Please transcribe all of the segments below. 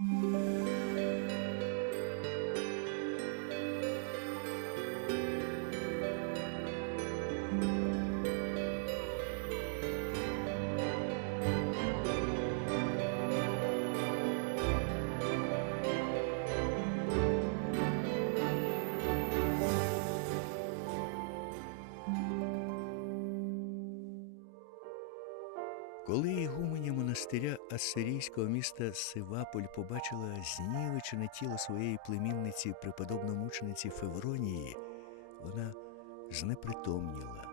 Música Коли ігуменя монастиря ассирійського міста Сиваполь побачила знівечене тіло своєї племінниці преподобномучениці Февронії, вона знепритомніла.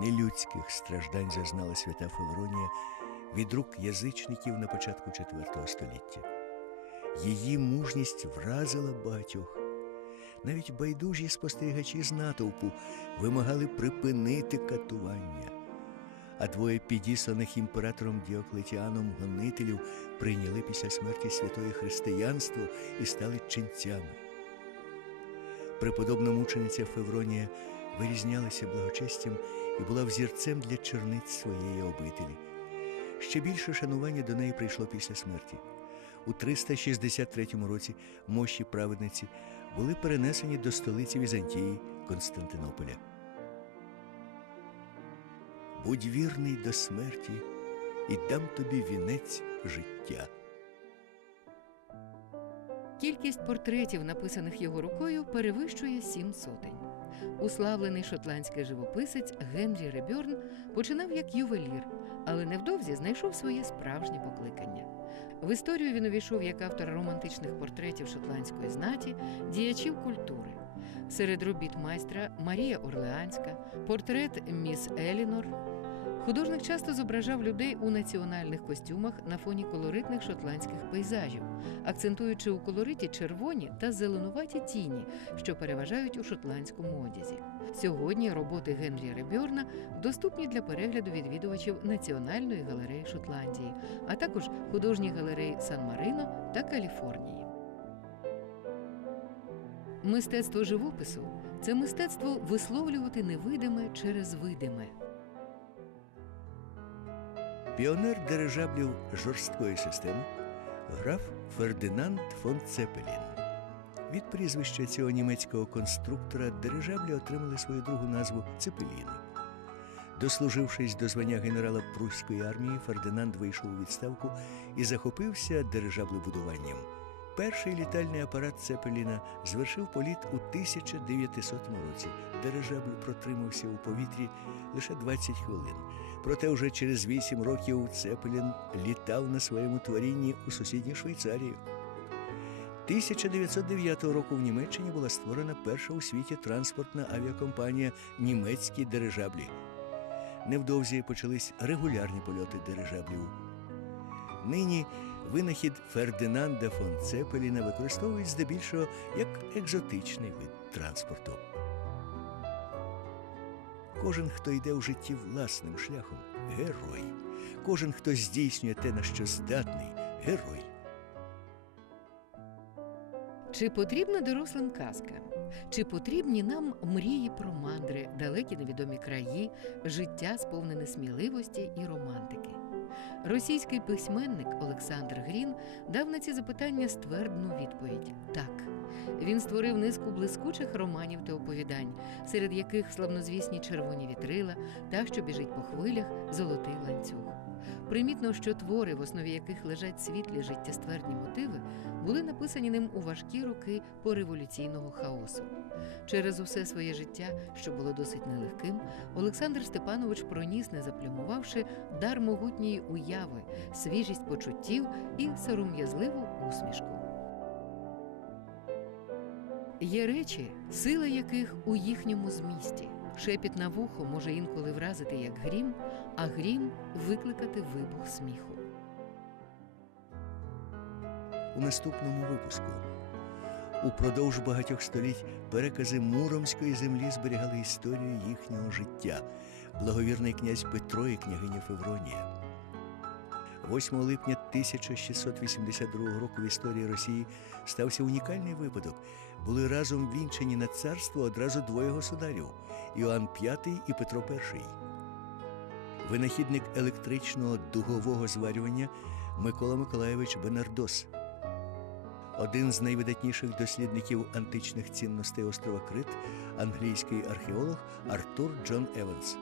Нелюдських страждань зазнала свята Февронія від рук язичників на початку IV століття. Її мужність вразила багатьох. Навіть байдужі спостерігачі з натовпу вимагали припинити катування а двоє підісланих імператором Діоклетіаном гонителів прийняли після смерті святої християнство і стали ченцями. Преподобна мучениця Февронія вирізнялася благочестям і була взірцем для черниць своєї обителі. Ще більше шанування до неї прийшло після смерті. У 363 році мощі праведниці були перенесені до столиці Візантії Константинополя. Будь вірний до смерті, і дам тобі вінець життя. Кількість портретів, написаних його рукою, перевищує сім сотень. Уславлений шотландський живописець Генрі Ребьорн починав як ювелір, але невдовзі знайшов своє справжнє покликання. В історію він увійшов як автор романтичних портретів шотландської знаті, діячів культури. Серед робіт майстра Марія Орлеанська, портрет міс Елінор. Художник часто зображав людей у національних костюмах на фоні колоритних шотландських пейзажів, акцентуючи у колориті червоні та зеленуваті тіні, що переважають у шотландському одязі. Сьогодні роботи Генрі Ребьорна доступні для перегляду відвідувачів Національної галереї Шотландії, а також художніх галерей Сан-Марино та Каліфорнії. Мистецтво живопису це мистецтво висловлювати невидиме через видиме. Піонер дирижаблів жорсткої системи граф Фердинанд фон Цепелін. Від прізвища цього німецького конструктора дирижаблі отримали свою другу назву Цепеліни. Дослужившись до звання генерала Пруської армії, Фердинанд вийшов у відставку і захопився дирижаблебудуванням. Перший літальний апарат Цепеліна звершив політ у 1900 році. Дирижабль протримався у повітрі лише 20 хвилин. Проте вже через 8 років Цепелін літав на своєму творінні у сусідню Швейцарію. 1909 року в Німеччині була створена перша у світі транспортна авіакомпанія Німецькі дирижаблі. Невдовзі почались регулярні польоти дирижаблів. Нині винахід Фердинанда фон Цепеліна використовують здебільшого як екзотичний вид транспорту. Кожен, хто йде у житті власним шляхом, герой. Кожен, хто здійснює те, на що здатний, герой. Чи потрібна дорослим казка? Чи потрібні нам мрії про мандри, далекі невідомі краї, життя сповнене сміливості і романтики? Російський письменник Олександр Грін дав на ці запитання ствердну відповідь так. Він створив низку блискучих романів та оповідань, серед яких славнозвісні червоні вітрила та що біжить по хвилях золотий ланцюг. Примітно, що твори, в основі яких лежать світлі життєствердні мотиви, були написані ним у важкі роки пореволюційного хаосу. Через усе своє життя, що було досить нелегким, Олександр Степанович проніс, не заплямувавши, дар могутньої уяви, свіжість почуттів і сором'язливу усмішку. Є речі, сила яких у їхньому змісті. Шепіт на вухо може інколи вразити як грім, а грім викликати вибух сміху. у наступному випуску. Упродовж багатьох століть перекази Муромської землі зберігали історію їхнього життя. Благовірний князь Петро і княгиня Февронія. 8 липня 1682 року в історії Росії стався унікальний випадок були разом вінчені на царство одразу двоє государів Іоанн V і Петро І. Винахідник електричного дугового зварювання Микола Миколаєвич Бенардос, один з найвидатніших дослідників античних цінностей острова Крит, англійський археолог Артур Джон Еванс.